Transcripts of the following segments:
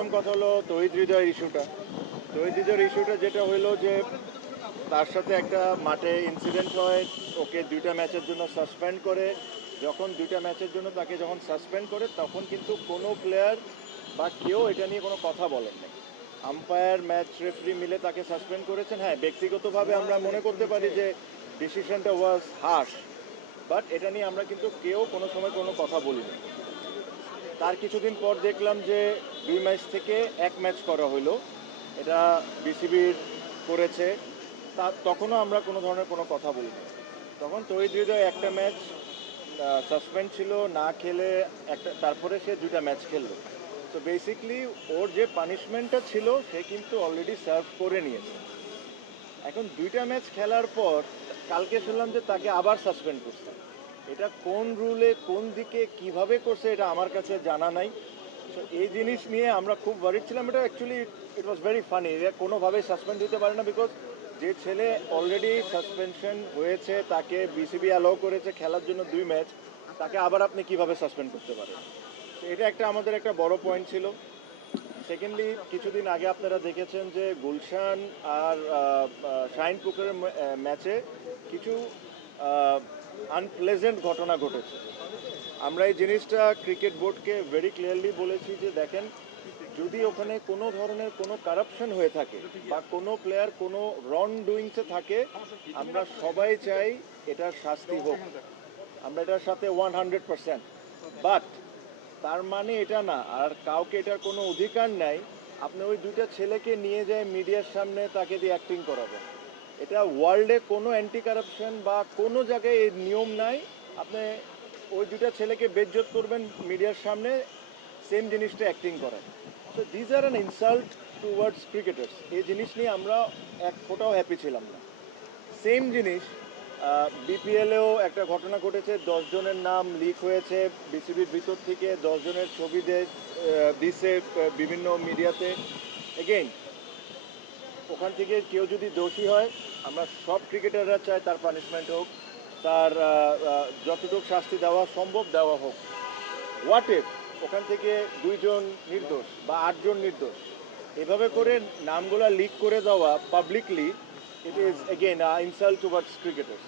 প্রথম কথা হলো তহিদ হৃদয়ের ইস্যুটা। তহিদ হৃদয়ের ইস্যুটা যেটা হলো যে তার সাথে একটা মাঠে ইনসিডেন্ট হয়, ওকে 2টা ম্যাচের জন্য সাসপেন্ড করে। যখন 2টা ম্যাচের জন্য তাকে যখন সাসপেন্ড করে তখন কিন্তু কোনো প্লেয়ার বা কেউ এটা নিয়ে কোনো কথা বলেন নাই। আম্পায়ার, ম্যাচ রেফারি মিলে তাকে সাসপেন্ড করেছেন। হ্যাঁ, ব্যক্তিগতভাবে আমরা মনে করতে পারি যে ডিসিশনটা ওয়াজ হার্শ, বাট এটা নিয়ে আমরা কিন্তু কেউ কোনো সময় কোনো কথা বলিনি। তার কিছুদিন পর দেখলাম যে 2 ম্যাচ থেকে 1 ম্যাচ করা হলো, এটা বিসিবির করেছে। তখনও আমরা কোনো ধরনের কোনো কথা বলিনি। তখন তহিদ হৃদয় একটা ম্যাচ সাসপেন্ড ছিল, না খেলে একটা, তারপরে সে 2টা ম্যাচ খেললো। তো বেসিকলি ওর যে পানিশমেন্টটা ছিল সে কিন্তু অলরেডি সার্ভ করে নিয়েছে। এখন 2টা ম্যাচ খেলার পর কালকে শুনলাম যে তাকে আবার সাসপেন্ড করছে। এটা কোন রুলে, কোন দিকে, কিভাবে করছে এটা আমার কাছে জানা নাই। তো এই জিনিস নিয়ে আমরা খুব ওয়ারিড ছিলাম। এটা actually it was very funny. এটা কোনোভাবেই সাসপেন্ড দিতে পারে না, বিকজ যে ছেলে অলরেডি সাসপেনশন হয়েছে, তাকে বিসিবি অ্যালাউ করেছে খেলার জন্য 2 ম্যাচ, তাকে আবার আপনি কিভাবে সাসপেন্ড করতে পারেন? তো এটা একটা আমাদের একটা বড় পয়েন্ট ছিল। সেকেন্ডলি, কিছুদিন আগে আপনারা দেখেছেন যে গুলশান আর শাহিনপুকুরের ম্যাচে কিছু আনপ্লেজেন্ট ঘটনা ঘটেছে। আমরা এই জিনিসটা ক্রিকেট বোর্ডকে ভেরি ক্লিয়ারলি বলেছি যে দেখেন, যদি ওখানে কোনো ধরনের কোনো কারাপশন হয়ে থাকে বা কোনো প্লেয়ার কোনো রং ডুইংসে থাকে, আমরা সবাই চাই এটার শাস্তি হোক, আমরা এটার সাথে 100%। বাট তার মানে এটা না আর কাউকে এটার কোনো অধিকার নাই আপনি ওই 2টা ছেলেকে নিয়ে যায় মিডিয়ার সামনে তাকে দিয়ে অ্যাক্টিং করাবেন। এটা ওয়ার্ল্ডে কোনো অ্যান্টি কারাপশন বা কোনো জায়গায় এই নিয়ম নাই। আপনি ওই 2টা ছেলেকে বেজ্জত করবেন মিডিয়ার সামনে, সেম জিনিসটা অ্যাক্টিং করেন। So these are an insult towards cricketers. এই জিনিস নিয়ে আমরা এক ফোটাও হ্যাপি ছিলাম না। সেম জিনিস বিপিএলেও একটা ঘটনা ঘটেছে, 10 জনের নাম লিক হয়েছে বিসিবির ভিতর থেকে, 10 জনের ছবি দিছে বিভিন্ন মিডিয়াতে। এগেইন, ওখান থেকে কেউ যদি দোষী হয়, আমরা সব ক্রিকেটাররা চাই তার পানিশমেন্ট হোক, তার যতটুকু শাস্তি দেওয়া সম্ভব দেওয়া হোক। হোয়াট ইফ ওখান থেকে 2 জন নির্দোষ বা 8 জন নির্দোষ, এভাবে করে নামগুলা লিক করে দেওয়া publicly, it is again insult towards cricketers.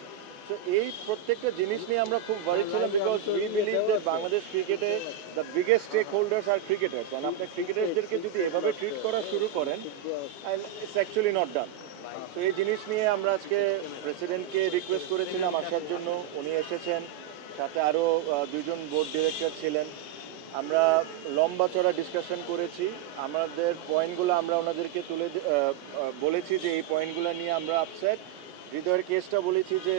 তো এই প্রত্যেকটা জিনিস নিয়ে আমরা খুব ওয়ারিড ছিলাম, because we believe that Bangladesh ক্রিকেটে দ্য বিগেস্ট স্টেক হোল্ডার্স আর ক্রিকেটার্স, অ্যান্ড আপনি ক্রিকেটার্সদেরকে যদি এভাবে ট্রিট করা শুরু করেন, ইটস অ্যাকচুয়ালি নট ডান। তো এই জিনিস নিয়ে আমরা আজকে প্রেসিডেন্টকে রিকোয়েস্ট করেছিলাম আসার জন্য, উনি এসেছেন, সাথে আরও 2 জন বোর্ড ডিরেক্টর ছিলেন। আমরা লম্বা চড়া ডিসকাশন করেছি, আমাদের পয়েন্টগুলো আমরা ওনাদেরকে বলেছি যে এই পয়েন্টগুলো নিয়ে আমরা আপসেট। হৃদয়ের কেসটা বলেছি যে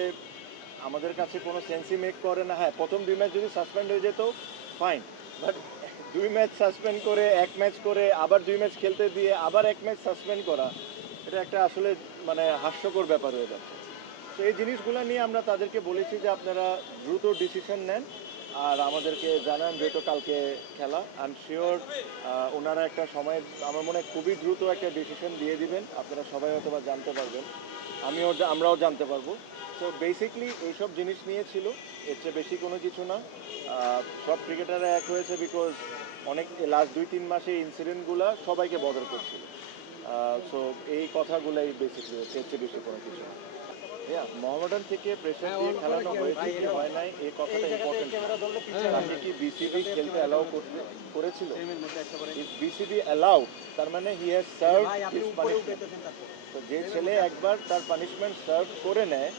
আমাদের কাছে কোনো সেন্সই মেক করে না। হ্যাঁ, প্রথম 2 ম্যাচ যদি সাসপেন্ড হয়ে যেত ফাইন, বাট 2 ম্যাচ সাসপেন্ড করে 1 ম্যাচ করে আবার 2 ম্যাচ খেলতে দিয়ে আবার 1 ম্যাচ সাসপেন্ড করা, এটা একটা আসলে মানে হাস্যকর ব্যাপার হয়ে যাচ্ছে। তো এই জিনিসগুলো নিয়ে আমরা তাদেরকে বলেছি যে আপনারা দ্রুত ডিসিশন নেন আর আমাদেরকে জানান, যেহেতু কালকে খেলা। আই এম শিওর ওনারা একটা সময়, আমার মনে হয় খুবই দ্রুত একটা ডিসিশন দিয়ে দিবেন, আপনারা সবাই হয়তো বা জানতে পারবেন, আমরাও জানতে পারবো। তো বেসিকলি এইসব জিনিস নিয়ে ছিল, এর চেয়ে বেশি কোনো কিছু না। সব ক্রিকেটাররা এক হয়েছে বিকজ অনেক লাস্ট 2-3 মাসে ইনসিডেন্টগুলো সবাইকে বদল করছিল। সো এই কথাগুলোই বেসিকলি হচ্ছে, এর চেয়ে বেশি কোনো কিছু না। মোহামেডান থেকে প্রেশার দিয়ে খেলানো হয়েছে কি হয় নাই এই কথাটা ইম্পর্টেন্ট। তাকে কি বিসিবি খেলতে অ্যালাউ করেছিল? বিসিবি অ্যালাউ, তার মানে he has serve his punishment. তো যে ছেলে একবার তার পানিশমেন্ট সার্ভ করে নেয়,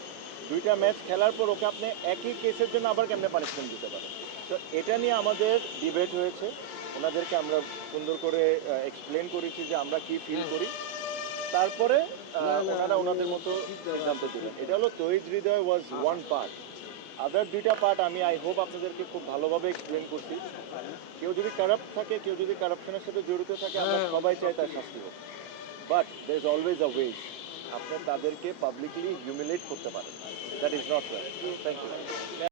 2টা ম্যাচ খেলার পর ওকে আপনি একই কেসের জন্য আবার কেমনে পানিশমেন্ট দিতে পারেন? তো এটা নিয়ে আমাদের ডিবেট হয়েছে, ওনাদেরকে আমরা সুন্দর করে এক্সপ্লেন করেছি যে আমরা কি ফিল করি। তারপরে ওনারা ওনাদের মতো সিদ্ধান্ত দেবেন। এটা হলো তহিদ হৃদয় ওয়াজ ওয়ান পার্ট। আদার 2টা পার্ট আমি আই হোপ আপনাদেরকে খুব ভালোভাবে এক্সপ্লেন করছি। কেউ যদি কারাপ্ট থাকে, কেউ যদি কারাপশনের সাথে জড়িত থাকে, আমরা সবাই চাই তার শাস্তি হোক, but there is always a way. আপনি তাদেরকে পাবলিকলি হিউমিলেট করতে পারেন, that is not right. Thank you.